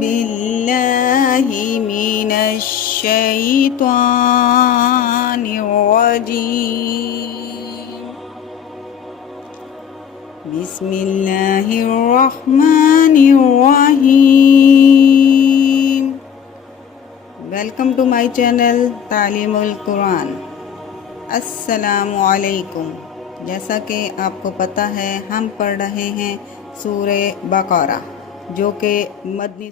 بالله من الشيطان الرجيم. بسم الله الرحمن الرحیم. ویلکم ٹو مائی چینل تعلیم القرآن. السلام علیکم. جیسا کہ آپ کو پتہ ہے ہم پڑھ رہے ہیں سورہ بقرہ جو کہ مدنی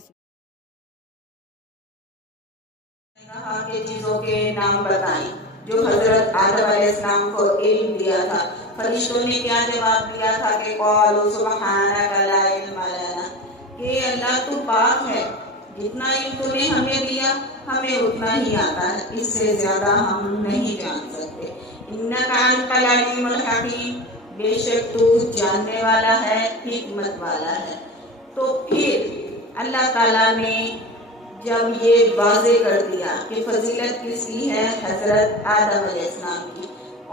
کہا کہ چیزوں کے نام بتائیں جو حضرت آدم علیہ السلام کو علم دیا تھا. فرشتوں نے کیا جواب دیا تھا کہ قالوا سبحانک لا علم لنا، کہ اللہ تو پاک ہے، جتنا علم تو نے ہمیں دیا ہمیں اتنا ہی آتا ہے، اس سے زیادہ ہم نہیں جان سکتے. انک انت العلیم الحکیم، بے شک تو جاننے والا ہے، حکمت والا ہے. تو پھر اللہ تعالیٰ نے جب یہ واضح کر دیا کہ فضیلت کس کی ہے، حضرت آدم علیہ السلام کی،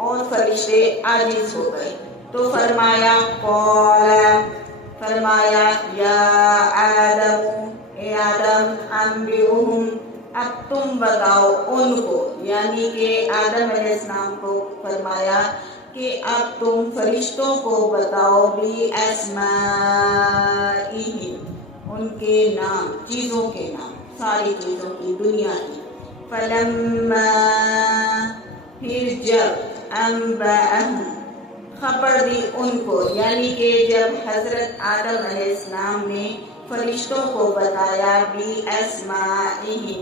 اور فرشتے عاجز ہو گئے، تو فرمایا یا آدم، اے آدم، انبئہم، اب تم بتاؤ ان کو، یعنی کہ آدم علیہ السلام کو فرمایا کہ اب تم فرشتوں کو بتاؤ بِأَسْمَائِهِمْ، ان کے نام، چیزوں کے نام، ساری چیزوں کی، دنیا کی. فَلَمَّا، پھر جب، أَنبَأَهُمْ، خبر دی ان کو، یعنی کہ جب حضرت آدم علیہ السلام نے فرشتوں کو بتایا بِأَسْمَائِهِمْ،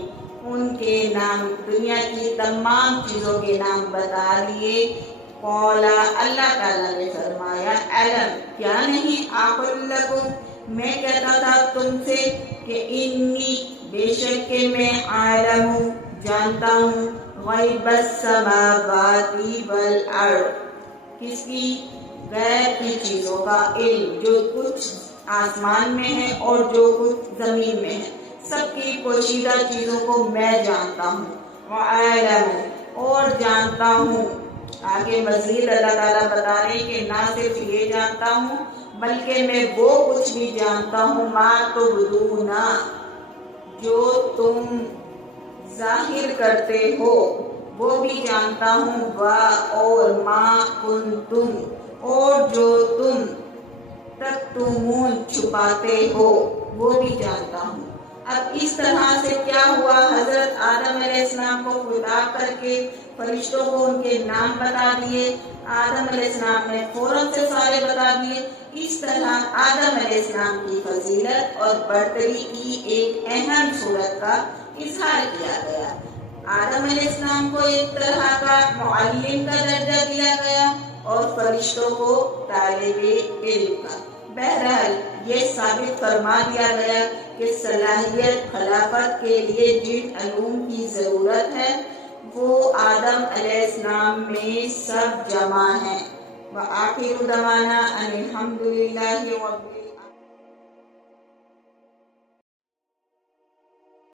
ان کے نام، دنیا کی تمام چیزوں کے نام بتا دیے. قال، اللہ تعالیٰ نے فرمایا علم، کیا نہیں، اقل لکم، میں کہتا تھا تم سے کہ انی، بے شک کہ میں عالم، جانتا ہوں، غیب السماوات والارض، کس کی، غیب کی چیزوں کا علم، جو کچھ آسمان میں ہے اور جو کچھ زمین میں ہے، سب کی پوشیدہ چیزوں کو میں جانتا ہوں. وعالم، اور جانتا ہوں. آگے مزید اللہ تعالیٰ بتا رہے کہ نہ صرف یہ جانتا ہوں بلکہ میں وہ کچھ بھی جانتا ہوں ما تبدون، جو تم ظاہر کرتے ہو وہ بھی جانتا ہوں. اور ما کنتم، اور جو تم تکتمون، چھپاتے ہو وہ بھی جانتا ہوں. اب اس طرح سے کیا ہوا، حضرت آدم علیہ السلام کو خطاب کر کے فرشتوں کو ان کے نام بتا دیے. آدم علیہ السلام نے فوراً سے سارے بتا دیے. اس طرح آدم علیہ السلام کی فضیلت اور برتری کی ایک اہم صورت کا اظہار کیا گیا. آدم علیہ السلام کو ایک طرح کا معلم کا درجہ دیا گیا اور فرشتوں کو طالب علم کا. بہرحال یہ ثابت فرما دیا گیا کہ صلاحیت خلافت کے لیے جن علوم کی ضرورت ہے وہ آدم علیہ السلام میں سب جمع ہیں. وآخر دعوانا ان الحمد للہ